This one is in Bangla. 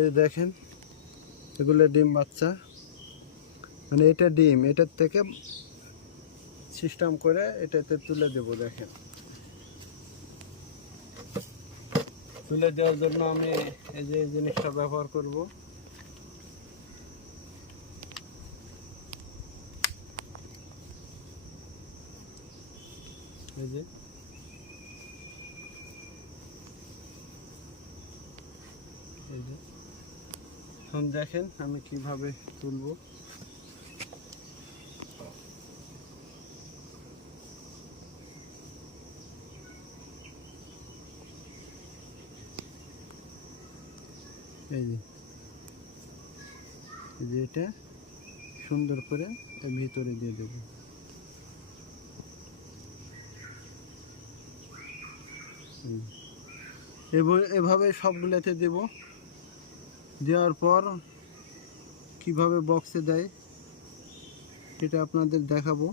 এই দেখেন এগুলো ডিম বাচ্চা, মানে এটা ডিম, এটার থেকে সিস্টেম করে এটাতে তুলে দেব। দেখেন তুলে দেওয়ার জন্য আমি এই যে জিনিসটা ব্যবহার করব। এই যে এখন দেখেন আমি কিভাবে তুলব। এই যে এটা সুন্দর করে এর ভিতরে দিয়ে দেব। এভাবে সবগুলোতে দেব। দেওয়ার পর কিভাবে বক্সে দেয় সেটা আপনাদের দেখাবো।